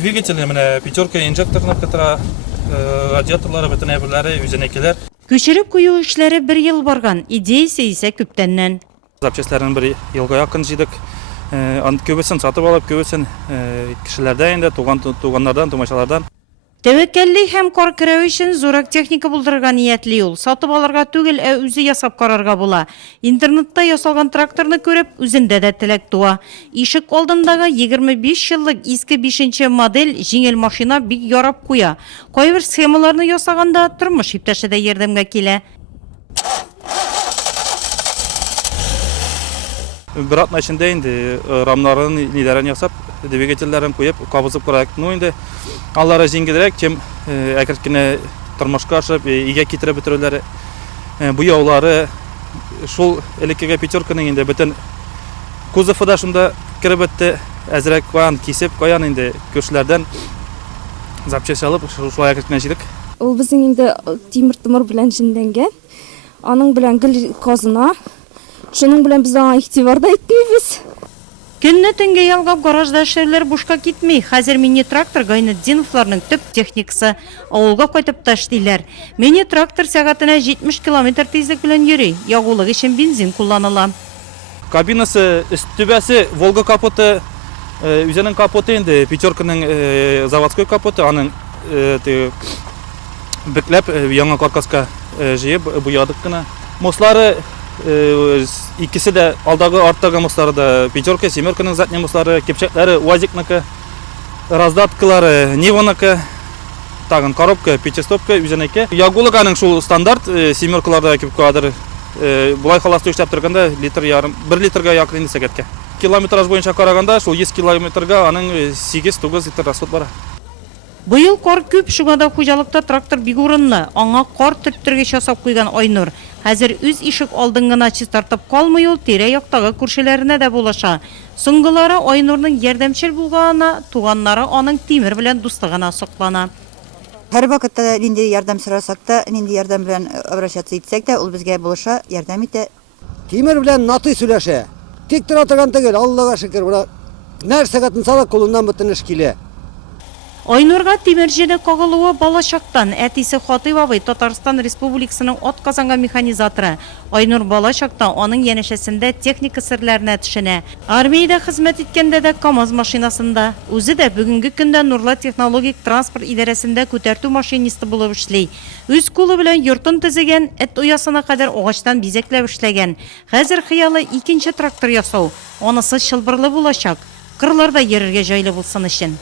Двигатели менә пятерка инжекторны кытыра, радиаторлары бөтен әйберләре үзенекеләр. Көчереп кую эшләре 1 ел барган, идеясе исә күптәннән. Запчастларын 1 елга якын җыйдык. Аны көбесен сатып алып, көбесен кешеләрдән инде, туганнардан, тумачалардан. Тәвәккәллек һәм кар көрәү өчен зурак техника булдырырга ниятли ул. Сатып алырга түгел, үзе ясап карарга була. Интернетта ясалган тракторны күреп, үзендә дә теләк туа. Ишек алдындагы 25 еллык иске 5-нче модель җиңел машина бик ярап куя. Кайбер схемаларны ясаганда тормыш иптәше дә ярдәмгә килә. Bir atma içinde indi, ramların liderini yasap, двигательләрен куеп, кабызып карак. Ну инде аллары җиңгелрәк, кем әкерткене тормышка ашып, игә китереп бетерүләре. Бу яулары шул элеккегә пятерканың инде бөтен кузовы да шунда киреп бетте. Әзрәк куан кисеп куян инде күршеләрдән запчасть алып, шул әкерткене җыйдык. Ул безнең инде тимер тимер белән җиндәнгән. Аның белән гел казына. Шуның белән без аңа игътибар да итмибез. Көнне төнгә ялгап гаражда эшләүләр бушка китми. Хәзер мини-трактор Гайнетдиновларның төп техникасы. Авылга кайтып та эшлиләр. Мини-трактор сәгатенә 70 км тизлек белән йөри. Ягулык өчен бензин кулланыла. Кабинасы, түбәсе, Волга капоты, үзенең капоты инде, пятерканың заводской капоты, аның бекләп яңа каркаска җыеп буядык кына. Мослары икесе дә алдагы арттагы мослары да пятерка, семерканың задний мослары, кепчәкләре УАЗикныкы, раздаткалары Нивоныкы, тагын коробка, пятистопка үзенеке. Ягулык аның шул стандарт семеркаларда кеп кадр. Булай халасты эшләп торганда литр ярым, 1 литрга якын инде сәгатькә. Километраж буенча караганда шул 100 километрга аның 8-9 литр расход бара. Быел кар күп, шуңа да хуҗалыкта трактор бик урынлы. Аңа кар төрттергеч ясап куйган Айнур. Хәзер үз ишек алдыңгына чистартып калмый ул, тирә-яктагы күршеләренә дә булаша. Соңгылары Айнурның ярдәмчел булганына, туганнары аның тимер белән дустыгына соклана. Һәр вакытта нинди ярдәм сорасак та, нинди ярдәм белән обращаться итсәк тә, ул безгә булыша, ярдәм итә. Тимер белән наты сөйләшә. Тик тора торган түгел, Аллага шөкер, була. Нәрсәгә тынсала кулыннан бөтен эш килә. Айнурга тимер җене кагылуы балачактан. Әтисе Хатыйп абый Татарстан Республикасының атказанга механизаторы. Айнур балачакта аның янәшәсендә техника серләренә төшенә. Армиядә хезмәт иткәндә дә КАМАЗ машинасында. Үзе дә бүгенге көндә Нурлы технологик транспорт идарәсендә күтәртү машинисты булып эшли. Үз кулы белән йортын төзегән, эт уясына кадәр агачтан бизәкләп эшләгән. Хәзер хыялы икенче трактор ясау. Анысы чылбырлы булачак. Кырларда йөрергә җайлы булсын өчен.